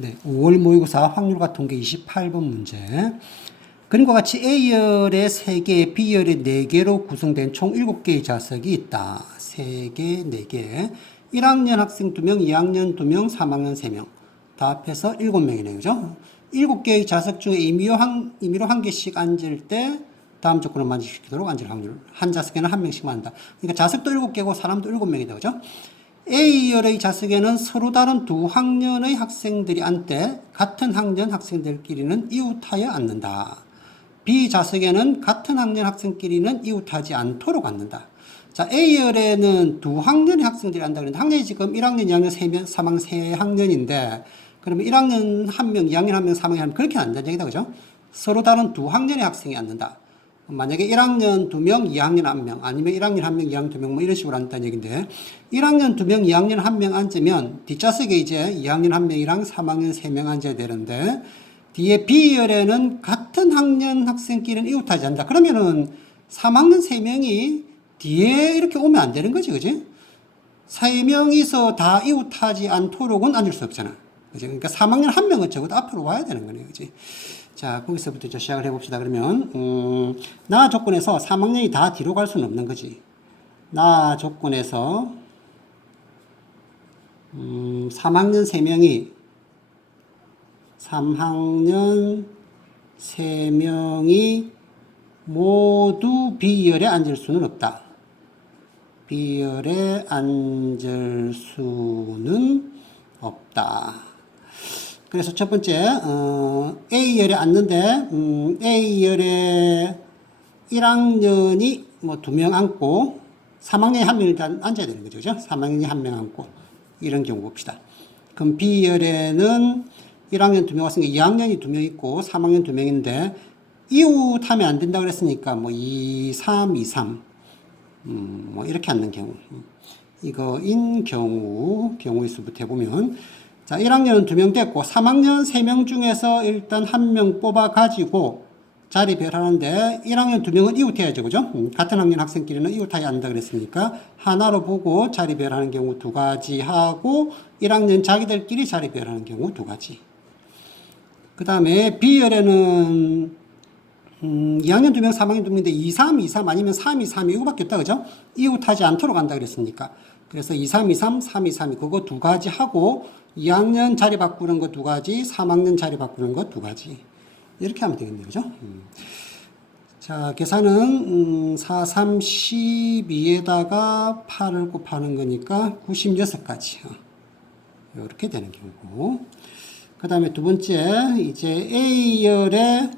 네, 5월 모의고사 확률과 통계 28번 문제. 그림과 같이 A열에 3개, B열에 4개로 구성된 총 7개의 자석이 있다. 3개, 4개. 1학년 학생 2명, 2학년 2명, 3학년 3명. 다 합해서 7명이네요. 그죠? 7개의 자석 중에 임의로 한 개씩 앉을 때 다음 조건을 만족시키도록 앉을 확률. 한 자석에는 한 명씩만 한다. 그러니까 자석도 7개고 사람도 7명이다. 그죠? A열의 자석에는 서로 다른 두 학년의 학생들이 앉되 같은 학년 학생들끼리는 이웃하여 앉는다. B 자석에는 같은 학년 학생끼리는 이웃하지 않도록 앉는다. 자, A열에는 두 학년의 학생들이 앉다 그랬는데 학년이 지금 1학년, 2학년, 3명, 3학년 3학년인데 그러면 1학년 1명, 2학년 1명, 3학년 1명 그렇게 앉는 얘기다. 그죠? 서로 다른 두 학년의 학생이 앉는다. 만약에 1학년 2명, 2학년 1명, 아니면 1학년 1명, 2학년 2명, 뭐 이런 식으로 앉다는 얘기인데, 1학년 2명, 2학년 1명 앉으면, 뒷좌석에 이제 2학년 1명이랑 3학년 3명 앉아야 되는데, 뒤에 B열에는 같은 학년 학생끼리는 이웃하지 않는다. 그러면은 3학년 3명이 뒤에 이렇게 오면 안 되는 거지, 그지? 3명이서 다 이웃하지 않도록은 앉을 수 없잖아. 그지? 그러니까 3학년 1명은 적어도 앞으로 와야 되는 거네요, 그지? 자, 거기서부터 이제 시작을 해봅시다. 그러면, 나 조건에서 3학년이 다 뒤로 갈 수는 없는 거지. 나 조건에서, 3학년 3명이 모두 B열에 앉을 수는 없다. B열에 앉을 수는 없다. 그래서 첫 번째, A열에 앉는데, A열에 1학년이 뭐 2명 앉고, 3학년이 1명 일단 앉아야 되는 거죠. 그죠? 3학년이 1명 앉고, 이런 경우 봅시다. 그럼 B열에는 1학년 2명 왔으니까 2학년이 2명 있고, 3학년 2명인데, 이웃하면 안 된다고 그랬으니까, 뭐 2, 3, 2, 3. 뭐 이렇게 앉는 경우. 이거인 경우의 수부터 해보면, 자, 1학년은 2명 됐고, 3학년 3명 중에서 일단 1명 뽑아가지고 자리별하는데, 1학년 2명은 이웃해야죠. 그죠? 같은 학년 학생끼리는 이웃하여야 한다 그랬으니까, 하나로 보고 자리별하는 경우 2가지 하고, 1학년 자기들끼리 자리별하는 경우 2가지. 그 다음에 B열에는 2학년 2명, 3학년 2명인데 2, 3, 2, 3 아니면 3, 2, 3 이거밖에 없다. 그죠? 이웃하지 않도록 한다 그랬으니까. 그래서 2, 3, 2, 3, 3, 2, 3 그거 2가지 하고 2학년 자리 바꾸는 거 2가지, 3학년 자리 바꾸는 거 2가지. 이렇게 하면 되겠네요. 그죠? 자, 계산은 4, 3, 12에다가 8을 곱하는 거니까 96가지. 이렇게 되는 경우고. 그 다음에 두 번째, 이제 A열에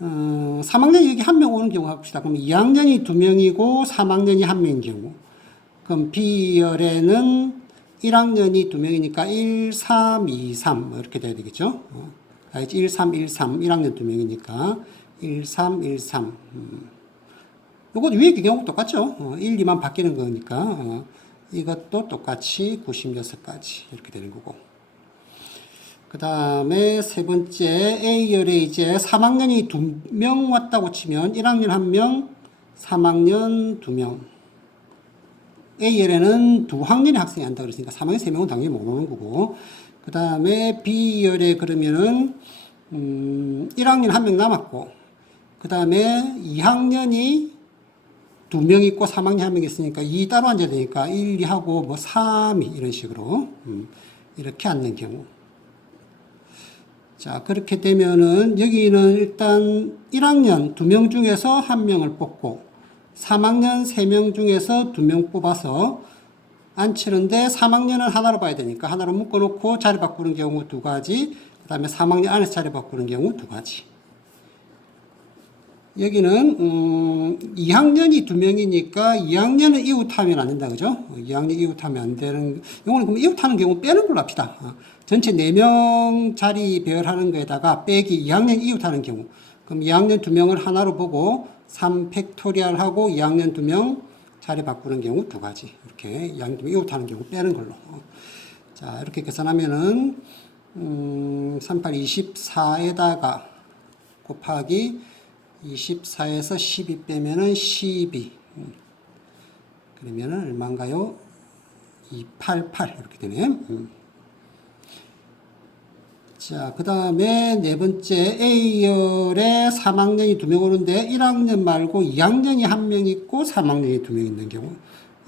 3학년이 여기 1명 오는 경우 합시다. 그럼 2학년이 2명이고 3학년이 1명인 경우. 그럼 B열에는 1학년이 2명이니까 1, 3, 2, 3 이렇게 돼야 되겠죠. 1, 3, 1, 3 1학년 2명이니까 1, 3, 1, 3 이것도 위에 경우 똑같죠. 1, 2만 바뀌는 거니까 이것도 똑같이 96가지 이렇게 되는 거고. 그 다음에 세 번째 A열에 이제 3학년이 2명 왔다고 치면 1학년 1명, 3학년 2명. A열에는 두 학년의 학생이 한다고 그랬으니까 3학년 3명은 당연히 못 오는 거고. 그 다음에 B열에 그러면은 1학년 1명 남았고, 그 다음에 2학년이 2명 있고 3학년 1명 있으니까 2 따로 앉아야 되니까 1, 2하고 뭐 3이 이런 식으로 이렇게 앉는 경우. 자, 그렇게 되면은 여기는 일단 1학년 2명 중에서 1명을 뽑고 3학년 3명 중에서 2명 뽑아서 앉히는데 3학년은 하나로 봐야 되니까 하나로 묶어놓고 자리 바꾸는 경우 2가지, 그 다음에 3학년 안에서 자리 바꾸는 경우 2가지. 여기는 2학년이 2명이니까 2학년은 이웃하면 안 된다. 그죠? 2학년 이웃하면 안 되는, 이거는 그럼 이웃하는 경우 빼는 걸로 합시다. 전체 4명 자리 배열하는 거에다가 빼기 2학년 이웃하는 경우. 그럼 2학년 2명을 하나로 보고 3팩토리얼 하고 2학년 2명 자리 바꾸는 경우 2가지. 이렇게 2학년 2명 이웃하는 경우 빼는 걸로. 자, 이렇게 계산하면은 38, 24에다가 곱하기 24에서 12 빼면은 12. 그러면은 얼마인가요? 288. 이렇게 되네. 자, 그 다음에 네 번째 A열에 3학년이 2명 오는데 1학년 말고 2학년이 1명 있고 3학년이 2명 있는 경우.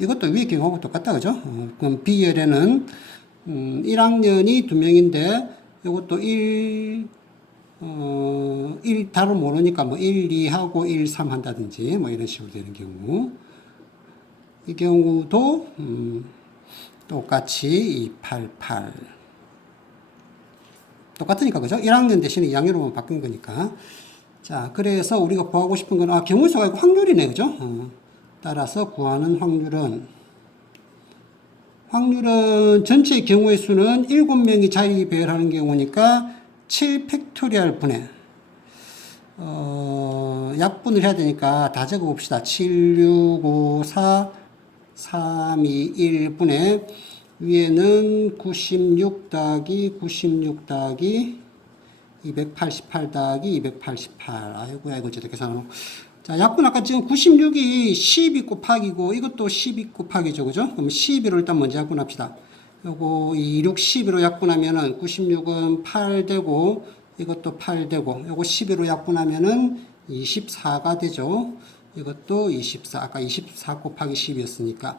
이것도 위의 경우하고 똑같다, 그죠? 그럼 B열에는 1학년이 2명인데 이것도 1 답을 모르니까 뭐 1, 2 하고 1, 3 한다든지 뭐 이런 식으로 되는 경우. 이 경우도 똑같이 2, 8, 8. 똑같으니까, 그죠? 1학년 대신에 2학년으로만 바뀐 거니까. 자, 그래서 우리가 구하고 싶은 건, 경우의 수가 아니고 확률이네, 그죠? 따라서 구하는 확률은 전체의 경우의 수는 7명이 자리 배열하는 경우니까 7 팩토리얼 분의, 약분을 해야 되니까 다 적어 봅시다. 7, 6, 5, 4, 3, 2, 1 분의, 위에는 96 더하기 96 더하기 288 더하기 288. 아이고, 제가 계산하노. 자, 약분 아까 지금 96이 12 곱하기고, 이것도 12 곱하기죠, 그죠? 그럼 12로 일단 먼저 약분합시다. 요거 26, 12로 약분하면은 96은 8 되고, 이것도 8 되고, 요거 12로 약분하면은 24가 되죠. 이것도 24. 아까 24 곱하기 10이었으니까.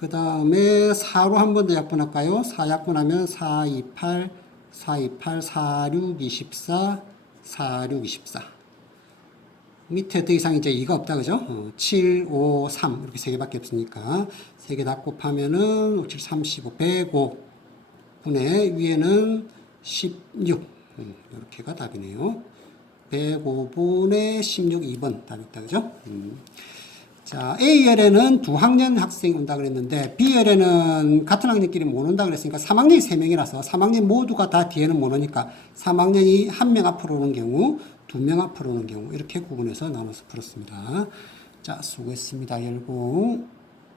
그 다음에 4로 한 번 더 약분할까요? 4 약분하면 4, 2, 8, 4, 2, 8, 4, 6, 24, 4, 6, 24. 밑에 더 이상 이제 2가 없다, 그죠? 7, 5, 3. 이렇게 3개밖에 없으니까. 3개 다 곱하면은 5, 7, 35, 105 분의 위에는 16. 이렇게가 답이네요. 105분의 16, 2번 답이 있다, 그죠? 자, A열에는 2학년 학생이 온다 그랬는데, B열에는 같은 학년끼리 못 온다 그랬으니까 3학년이 3명이라서 3학년 모두가 다 뒤에는 못 오니까 3학년이 1명 앞으로 오는 경우, 2명 앞으로 오는 경우, 이렇게 구분해서 나눠서 풀었습니다. 자, 수고했습니다. 열공.